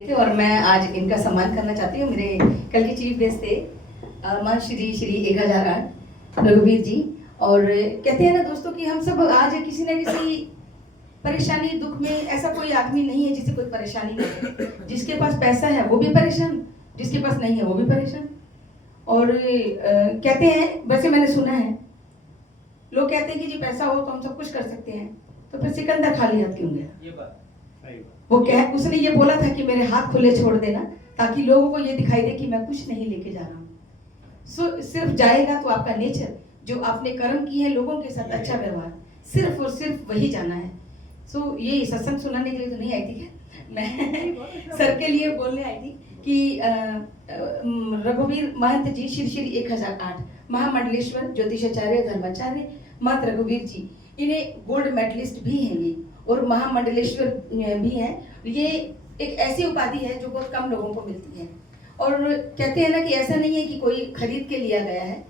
और मैं आज इनका सम्मान करना चाहती हूँ। मेरे कल के चीफ गेस्ट थे मां श्री 1008 रघुवीर जी। और कहते हैं ना दोस्तों कि हम सब आज किसी न किसी परेशानी दुख में, ऐसा कोई आदमी नहीं है जिसे कोई परेशानी नहीं है। जिसके पास पैसा है वो भी परेशान, जिसके पास नहीं है वो भी परेशान। और कहते हैं, वैसे मैंने सुना है, लोग कहते हैं कि जी पैसा हो तो हम सब कुछ कर सकते हैं, तो फिर सिकंदर खाली हाथ क्यों गया? ये बात वो कह, उसने ये बोला था कि मेरे हाथ खुले छोड़ देना, ताकि लोगों को ये दिखाई दे कि मैं कुछ नहीं लेके जा रहा हूँ। सिर्फ जाएगा तो आपका नेचर, जो आपने कर्म किए हैं, लोगों के साथ अच्छा व्यवहार, सिर्फ और सिर्फ वही जाना है। ये सत्संग सुनाने के लिए तो नहीं आई थी, मैं सर के लिए बोलने आई थी कि रघुवीर महंत जी श्री 1008 महामंडलेश्वर ज्योतिषाचार्य धर्माचार्य महंत रघुवीर जी, इन्हें गोल्ड मेडलिस्ट भी हैं ये, और महामंडलेश्वर भी हैं। ये एक ऐसी उपाधि है जो बहुत कम लोगों को मिलती है। और कहते हैं ना कि ऐसा नहीं है कि कोई खरीद के लिया गया है,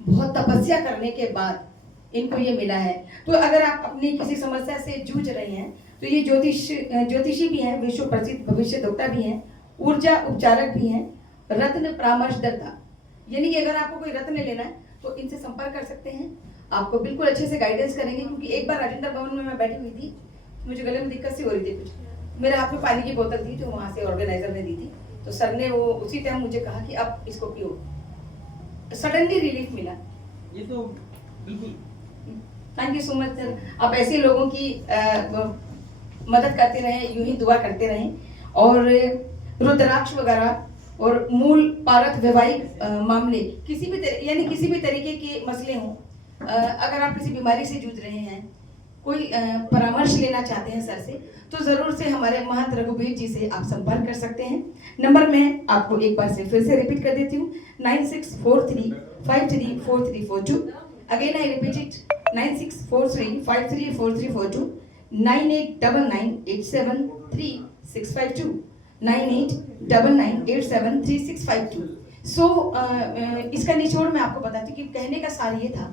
बहुत तपस्या करने के बाद इनको ये मिला है। तो अगर आप अपनी किसी समस्या से जूझ रहे हैं तो ये ज्योतिषी भी हैं, विश्व प्रसिद्ध भविष्यद्वक्ता भी हैं, ऊर्जा उपचारक भी हैं, रत्न परामर्शदाता, यानी कि अगर आपको कोई रत्न लेना है तो इनसे संपर्क कर सकते हैं। आपको बिल्कुल अच्छे से गाइडेंस करेंगे। क्योंकि एक बार राजेंद्र भवन में मैं बैठी हुई थी, मुझे गले में दिक्कत सी हो रही थी कुछ, मेरे हाथ में पानी की बोतल थी जो वहाँ से ऑर्गेनाइजर ने दी थी, तो सर ने वो उसी टाइम मुझे कहा कि अब इसको पियो, सडनली रिलीफ मिला। ये तो बिल्कुल thank you so much sir. आप ऐसे लोगों की मदद करते रहें, यूं ही दुआ करते रहें। और रुद्राक्ष वगैरह और मूल पारक वैवाहिक मामले, किसी भी तरीके के मसले हों, अगर आप किसी बीमारी से जूझ रहे हैं, कोई परामर्श लेना चाहते हैं सर से, तो जरूर से हमारे महंत रघुवीर जी से आप संपर्क कर सकते हैं। नंबर मैं आपको एक बार से फिर से रिपीट कर देती हूँ, 9643534342। Again I repeat it, 9643534342, 9899873652, 9899873652। इसका निचोड़ मैं आपको बताती हूँ कि कहने का सार ये था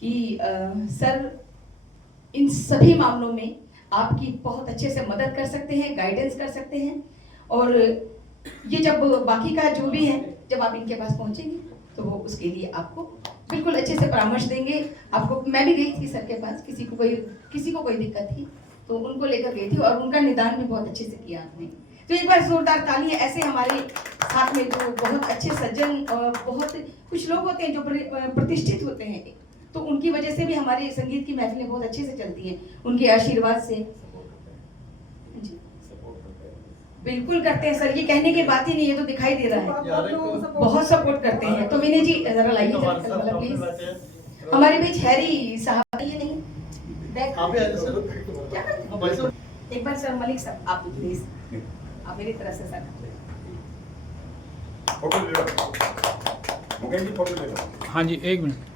कि सर इन सभी मामलों में आपकी बहुत अच्छे से मदद कर सकते हैं, गाइडेंस कर सकते हैं। और ये जब बाकी का जो भी है, जब आप इनके पास पहुंचेंगे तो वो उसके लिए आपको बिल्कुल अच्छे से परामर्श देंगे। आपको, मैं भी गई थी सर के पास, किसी को कोई दिक्कत थी तो उनको लेकर गई थी, और उनका निदान भी बहुत अच्छे से किया आपने। तो एक बार जोरदार ताली। ऐसे हमारे साथ में जो बहुत अच्छे सज्जन और बहुत कुछ लोग होते हैं जो प्रतिष्ठित होते हैं, तो उनकी वजह से भी हमारी संगीत की महफिलें बहुत अच्छे से चलती हैं, उनके आशीर्वाद से। बिल्कुल करते हैं सर, ये कहने की बात ही नहीं है, तो दिखाई दे रहा है, बहुत सपोर्ट करते हैं। तो विनय जी जरा लाइए प्लीज। हमारे बीच हैरी साहब ये नहीं एक बार सर मलिक साहब आप प्लीज, आप मेरी तरफ से सर हाँ जी, एक मिनट।